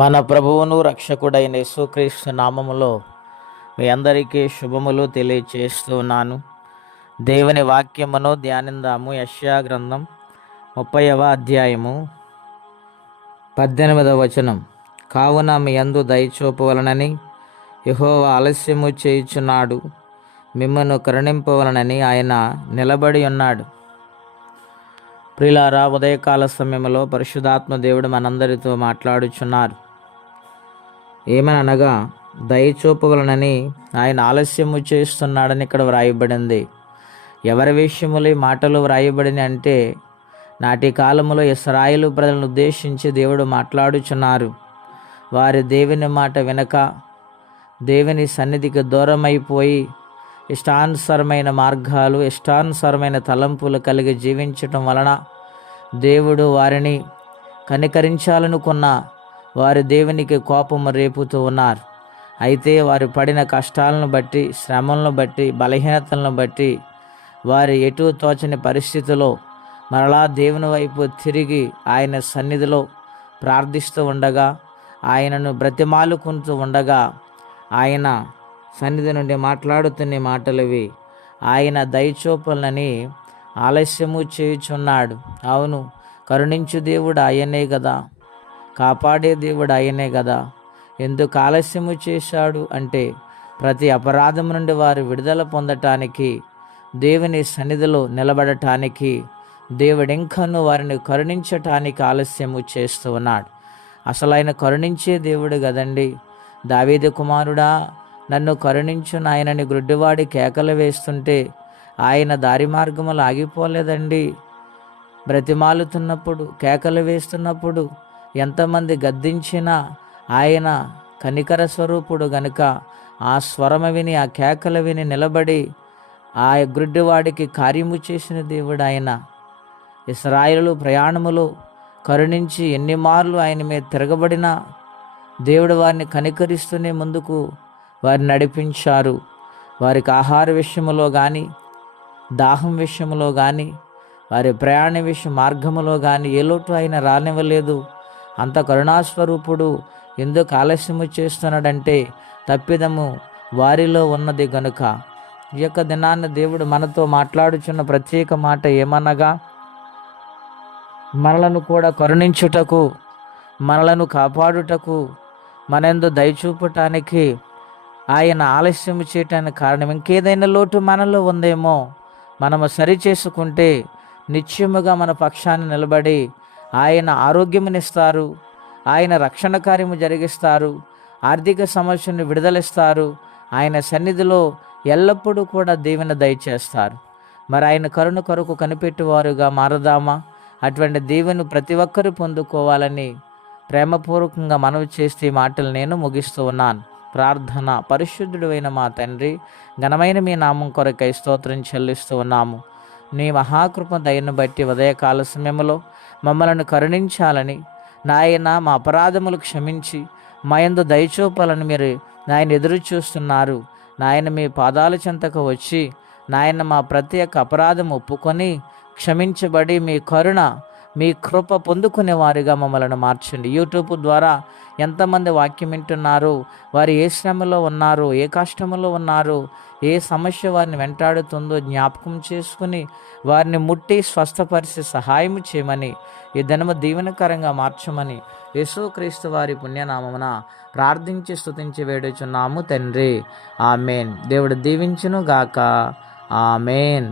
మన ప్రభువును రక్షకుడైన యేసుక్రీస్తు నామములో మీ అందరికీ శుభములు తెలియచేస్తున్నాను. దేవుని వాక్యమును ధ్యానిందాము. యెషయా గ్రంథం 30వ అధ్యాయము 18వ వచనం. కావున మీ యందు దయచూపవలనని యెహోవా ఆలస్యము చేయుచున్నాడు, మిమ్మను కరుణింపవలనని ఆయన నిలబడి ఉన్నాడు. ప్రియులారా, ఉదయకాల సమయంలో పరిశుద్ధాత్మ దేవుడు మనందరితో మాట్లాడుచున్నారు. ఏమనగా దయచూపగలనని ఆయన ఆలస్యము చేస్తున్నాడని ఇక్కడ వ్రాయబడింది. ఎవరి విషయములు ఈ మాటలు వ్రాయబడిన అంటే నాటి కాలములో ఇశ్రాయేలు ప్రజలను ఉద్దేశించి దేవుడు మాట్లాడుచున్నారు. వారి దేవుని మాట వినక దేవుని సన్నిధికి దూరమైపోయి ఇష్టానుసరమైన మార్గాలు, ఇష్టానుసరమైన తలంపులు కలిగి జీవించటం వలన దేవుడు వారిని కనికరించాలనుకున్న వారి దేవునికి కోపము రేపుతూ ఉన్నారు. అయితే వారు పడిన కష్టాలను బట్టి, శ్రమలను బట్టి, బలహీనతలను బట్టి వారి ఎటు తోచని పరిస్థితిలో మరలా దేవుని వైపు తిరిగి ఆయన సన్నిధిలో ప్రార్థిస్తూ ఉండగా, ఆయనను బ్రతిమాలుకుంటూ ఉండగా ఆయన సన్నిధి నుండి మాట్లాడుతున్న మాటలవి. ఆయన దయచూపాలని ఆలస్యము చేయుచున్నాడు. అవును, కరుణించు దేవుడు ఆయనే కదా, కాపాడే దేవుడు ఆయనే కదా. ఎందుకు ఆలస్యము చేశాడు అంటే ప్రతి అపరాధం నుండి వారు విడుదల పొందటానికి, దేవుని సన్నిధిలో నిలబడటానికి, దేవుడు ఇంకను వారిని కరుణించటానికి ఆలస్యము చేస్తూ ఉన్నాడు. అసలు ఆయన కరుణించే దేవుడు కదండి. దావీదు కుమారుడా, నన్ను కరుణించు నాయనని గ్రుడ్డివాడి కేకలు వేస్తుంటే ఆయన దారి మార్గములు ఆగిపోలేదండి. బ్రతిమాలుతున్నప్పుడు, కేకలు వేస్తున్నప్పుడు ఎంతమంది గద్దించినా ఆయన కనికర స్వరూపుడు గనుక ఆ స్వరము విని, ఆ కేకలు విని నిలబడి ఆ గ్రుడ్డివాడికి కార్యము చేసిన దేవుడు ఆయన. ఇశ్రాయేలు ప్రయాణములో కరుణించి ఎన్ని మార్లు ఆయన మీద తిరగబడినా దేవుడు వారిని కనికరిస్తూనే ముందుకు వారిని నడిపించారు. వారికి ఆహార విషయములో కానీ, దాహం విషయంలో కానీ, వారి ప్రయాణ మార్గములో కానీ ఏ లోటు ఆయన రానివ్వలేదు. అంత కరుణాస్వరూపుడు ఎందుకు ఆలస్యము చేస్తున్నాడంటే తప్పిదము వారిలో ఉన్నది గనుక. ఈ యొక్క దినాన్ని దేవుడు మనతో మాట్లాడుచున్న ప్రత్యేక మాట ఏమనగా, మనలను కూడా కరుణించుటకు, మనలను కాపాడుటకు, మనందు దయచూపటానికి ఆయన ఆలస్యం చేయటానికి కారణం ఇంకేదైనా లోటు మనలో ఉందేమో మనము సరి చేసుకుంటే నిశ్చయముగా మన పక్షాన్ని నిలబడి ఆయన ఆరోగ్యమునిస్తారు, ఆయన రక్షణ కార్యము జరిగిస్తారు, ఆర్థిక సమస్యను విడుదలిస్తారు, ఆయన సన్నిధిలో ఎల్లప్పుడూ కూడా దీవెన దయచేస్తారు. మరి ఆయన కరుణ కొరకు కనిపెట్టువారుగా మారదామా? అటువంటి దీవెను ప్రతి ఒక్కరూ పొందుకోవాలని ప్రేమపూర్వకంగా మనవి చేస్తే ఈ మాటలు నేను ముగిస్తూ ఉన్నాను. ప్రార్థన. పరిశుద్ధుడు అయిన మా తండ్రి, ఘనమైన మీ నామం కొరకై స్తోత్రం చెల్లిస్తూ ఉన్నాము. నీ మహాకృప దయను బట్టి ఉదయకాల సమయంలో మమ్మలను కరుణించాలని, నాయన మా అపరాధములు క్షమించి మా యందు దయచూపాలని మీరు నాయన ఎదురు చూస్తున్నారు. నాయన మీ పాదాల చెంతకు వచ్చి నాయన మా ప్రతి ఒక్క అపరాధం ఒప్పుకొని క్షమించబడి మీ కరుణ, మీ కృప పొందుకునే వారిగా మమ్మల్ని మార్చండి. యూట్యూబ్ ద్వారా ఎంతమంది వాక్యం వింటున్నారు, వారు ఏ శ్రమలో ఉన్నారు, ఏ కష్టంలో ఉన్నారు, ఏ సమస్య వారిని వెంటాడుతుందో జ్ఞాపకం చేసుకుని వారిని ముట్టి స్వస్థపరిచి సహాయం చేయమని, ఈ దినము దీవెనకరంగా మార్చమని యేసుక్రీస్తు వారి పుణ్యనామమున ప్రార్థించి స్తుతించి వేడుచున్నాము తండ్రి. ఆమెన్. దేవుడు దీవించును గాక. ఆమెన్.